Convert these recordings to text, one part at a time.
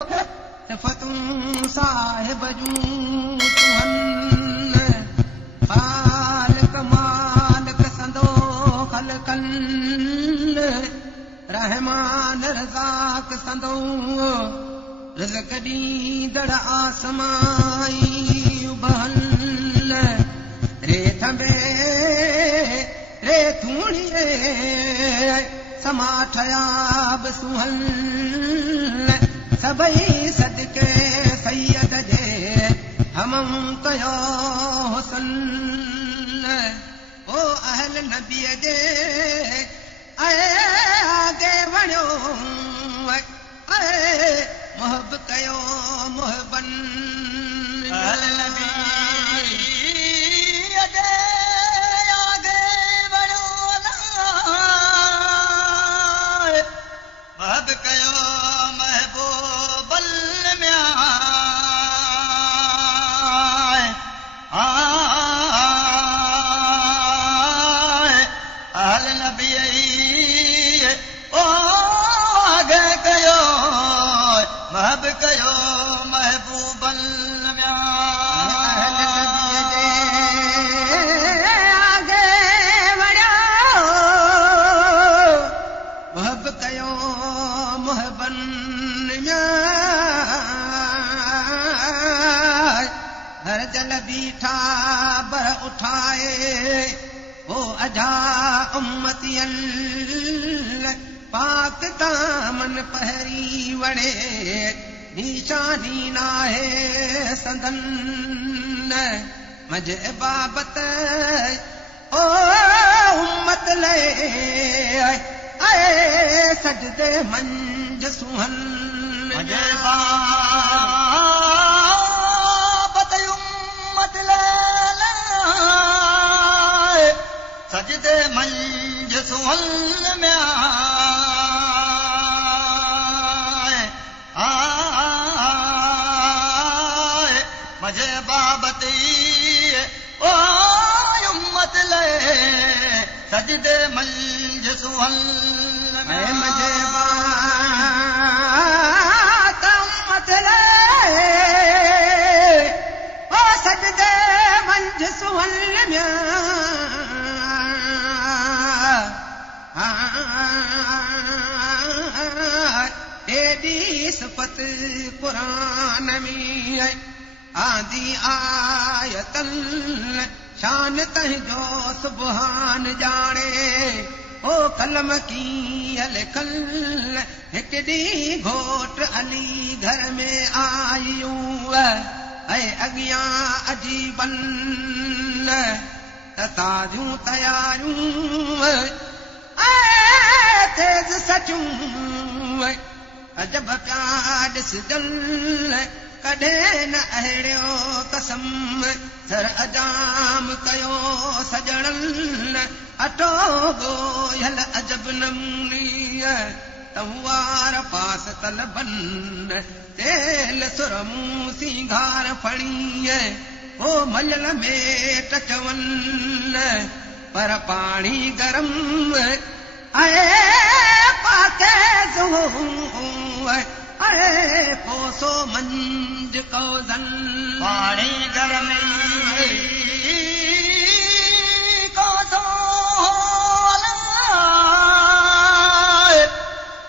सिफ़तूं साहिब जूं तुहन ख़ालिक मालिक संदो ख़लक़न रहमान रज़ाक संदो रिज़्क़ ॾींदड़ आसमाई उबहन रे थंबे रे थूणीअ समाठया बि सुहन सभई सदके सैयद जे हमम कयो हुसन ओ अहल नबीअ जे आगे वणियो मुहब कयो मुहबन अहल नबीअ जे आगे वणियो मुहब कयो बीठा बर उठाए वो अजा उम्मतियन पाक दामन पहरी वणे निशानी नाहे संदन मज बाबत ओ उम्मत ले आए सजदे मंज सुहन मज सजदे मंज सुहल में आए मजे बाबती ओ उम्मत ले सजदे मंज सुहल में मजे उम्मत ले ओ सजदे मंज सुहल में एडी सिफ़त कुरान में आंदी आयतन शान तंहिंजो सुबहान ॼाणे ओ कलम कीअं लिखल हिकु ॾींहुं घोट अली घर में आयूं ऐं अॻियां अजीबन त ताज़ियूं तयारियूं तेज़ सचूं अजब प्या ॾिसजल कॾहिं न अहिड़ियो कसम सर अजाम कयो सजणल अटो गोयल अजब नमूनीअ तवार पास तलबन तेल सुरमूं सिंगार फणीअ ओ मल्यल में टचवन पर पाणी गरम आए पाके अरे पोसो मंज कौजन पाणी गरम कोसो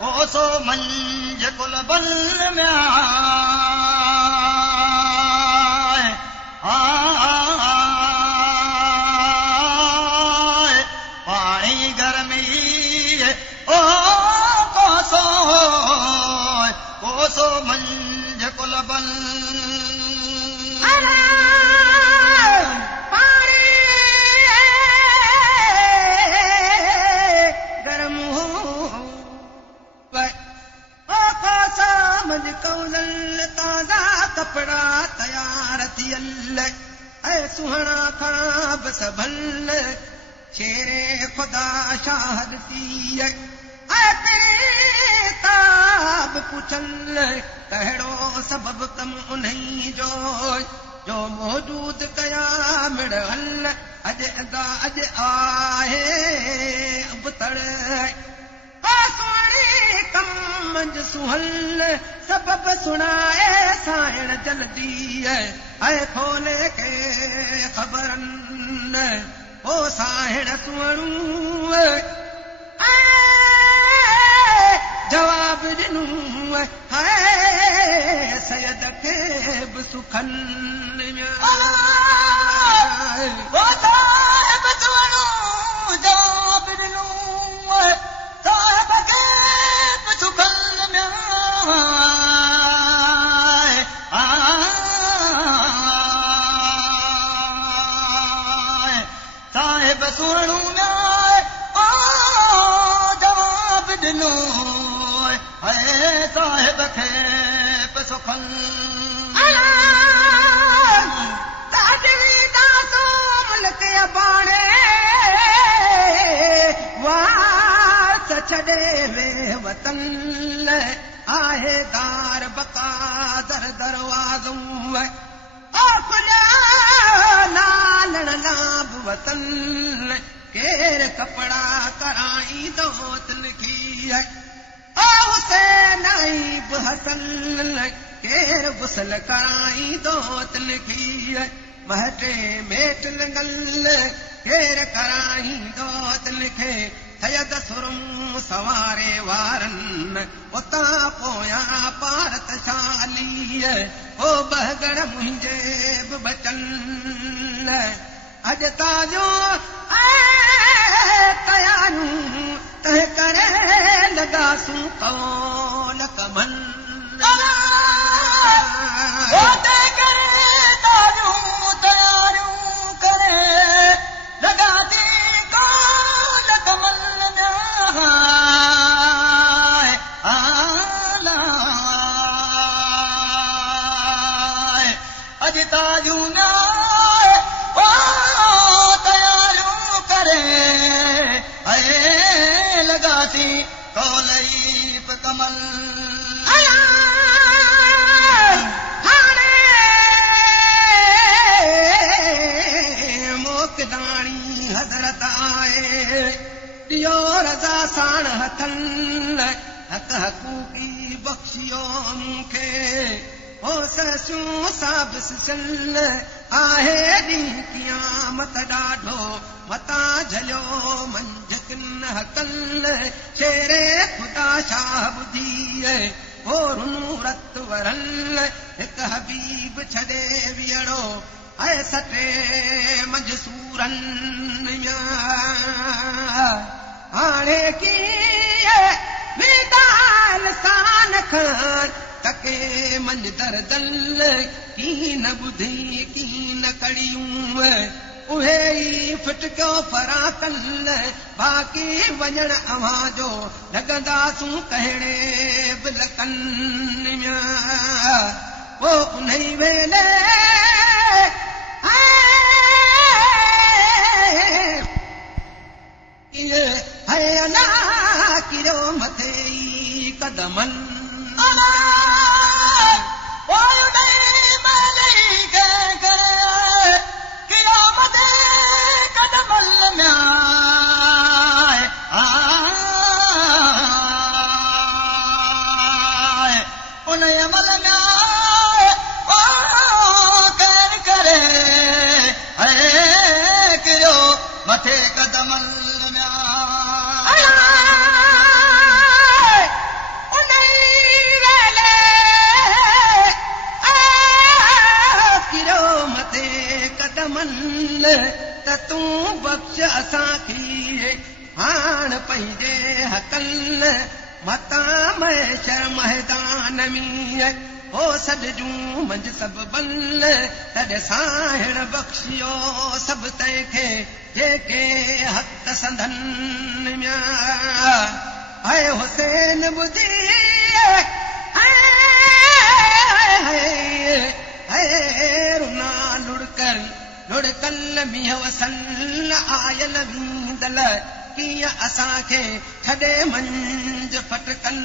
पोसो मंज कुलबल में पाणी गरमी ओ कोसो मंज कुलबल पाणी गरम हो ओ कोसो मंज कौजल ताज़ा कपड़ा तयार थियल ऐं सुहणा ख़राब सबल शेरे खुदा शाहद थी ताब पुछल कहिड़ो सबब कम उन्हीं जो मौजूद कया मिड़ल अज आहे अब तड़ ओ सोणी कम मंझ सुहल सबब सुनाए साइण जल्दी ऐं खोले के ख़बरन ओ साइण सुहणू जवाब ॾिनू है सैयद खे बि सुखन जवाब ॾिनू साहिब खे बि सुखन साहिब सुणू जवाब ॾिनो साहिब खे बि सुखन मुल्क बाणे वास छॾे वे वतन आहे दार बका दर दरवाज़ो नालण लाभ वतन केर कपड़ा कराई दोत लिखी ओ हुसैन बि हसन केर गुसल कराई दोत लिखी महटे मेट लंगल केर कराई दोत लिखे सैयद सुरम सवारे वारन उता पोयां पारत शाली ओ बहगण मुंहिंजे बि बचन अॼु ताजो तयारूं तंहिं करे लॻासूं कौल कमन कमल हाणे मोकदाणी हज़रत आए इहो रज़ा साण हथन हक़ हक़ूक़ी बख़्शियो मूंखे ओ ससूं साबिसल आहे ॾींहुं क़यामत ॾाढो मता झलियो मंझ किन हकल शेरे खुदा शाह ॿुधी ओ रूरत वरल हिकु हबीब छॾे वियड़ो ऐं सटे मंझ सूरन हाणे कीअं विदाल सां खण तके मंझ दर्दल की न ॿुधी की न कड़ियूं उहे ई फिटकियो फराकल बाक़ी वञण अव्हां जो लॻंदासूं कहिड़े बि लकन वो उन्ही वेले है अना किरो मथे ई कदमन मथे कदमल किरो मथे कदमल त तूं बख़्श असांखे हाण पंहिंजे हकल मता मैशर मैदान में ओ सॾजूं मंझ सभु बल तॾहिं साहिण बख़्शियो सभु तंहिंखे जेके हक़ संधन ऐं हुसैन ॿुधी रुना लुड़कल मींहं वसल आयल वींदल कीअं असांखे छॾे मंझ फटकल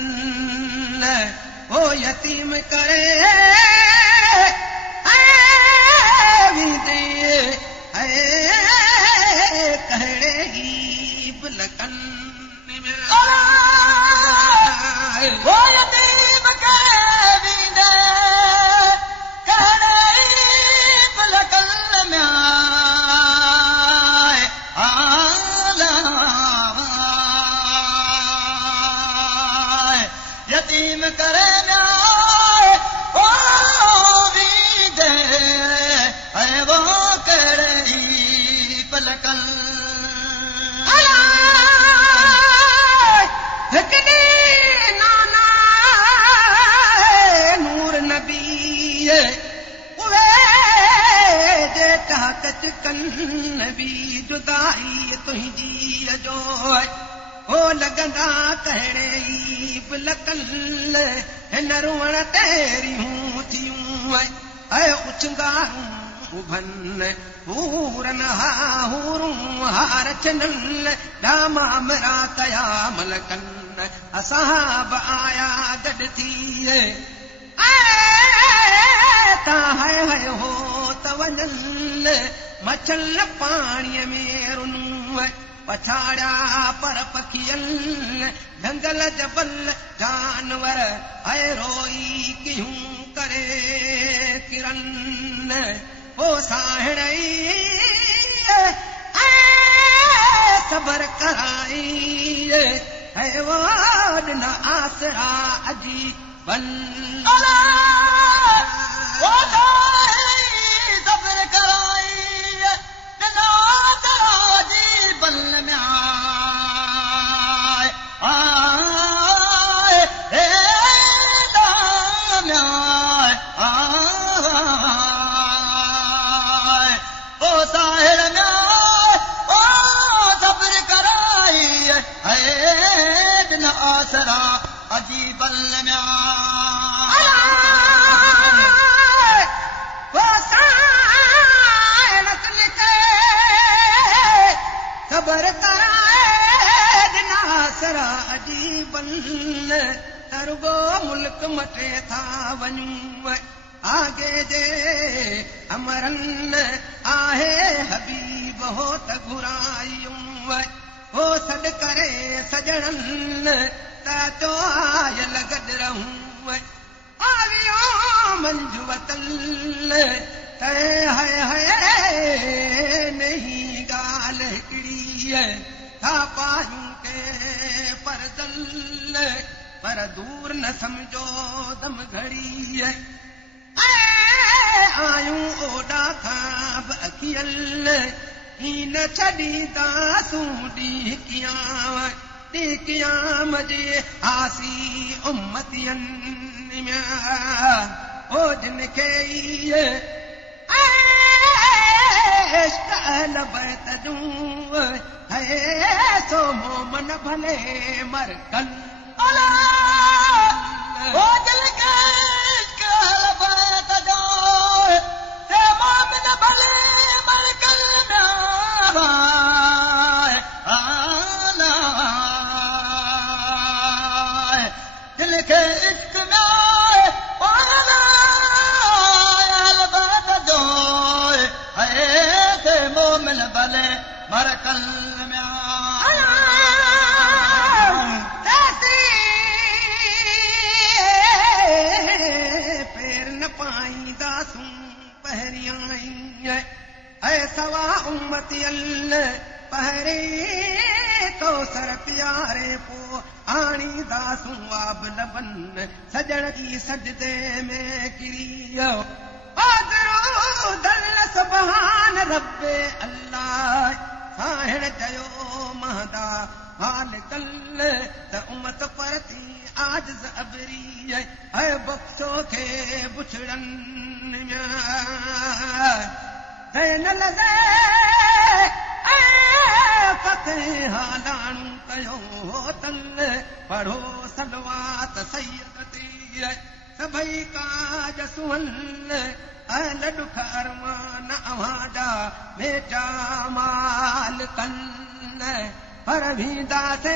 ओ यतीम करे वींदे कहिड़े ई लकन वो यतीम के वींदे कहिड़े पलकल में यतीम करे ओ वींदे वो कहिड़े पलकल नाना नूर नबी उहे जे ताकत कन नबी जुदाई तुंहिंजी जो ओ लॻंदा कहिड़े पलकल हिन रुअण तेरियूं थियूं ऐं उछंगारूं उभन हूरन हूरूं हार चनल डामा मरा कया मलकन असाब आया गॾु थी हाय हाय हो त वञल मचल पाणीअ में रुनूं पछाड़िया पर पखियल जंगल जबल जानवर ऐं रोई कियूं करे किरन ओ साहिड़ई सबर कराई ऐं वो ॾिन आसरा अजी बल सबर कराई ॾिन आसरा अजी बल में आसरा अजीबल में खबर कराए दिना आसरा अजीबल तरगो मुल्क मटे था वञूं आगे जे अमरन आहे हबीब हो त घुरायूं हो सॾ करे सजणन त तो आयल गॾु रहूं आवियो मंजू वतल तय हाय हाय नहीं ॻाल्हि हिकिड़ी था पायूं के परदल पर दूर न सम्झो दम घड़ी आयूं ओॾा खां बि अखियल ही न छॾींदासूं ॾींहुं क़याम जे आसी उम्मतियन में ओ जिन खे इश्क लबत दूं है सो मोमन भले मरकन ओ दिल के इश्क लबत दूं है मोमन भले मरकन दिल के इश्क में लबत दूं है ते मोमन भले मरकल में पैर न पाईंदासूं पहिरियां सवा उम्मतियल पहिरे तो सर प्यारे पो आणींदासूं आब लबन सजण जी सजदे में किरियो सुभान रब्बे अल्लाह साहिण चयो महदा मालिकल त उमत परती आजिज़ अबरी है बख्शो खे बुछड़न न लॻे हालाणू कयो तल पढ़ो सलवात सैयद ते सभई काज सुहल लॾुख अरमान अवाडा बेटा माल कल पर वींदासे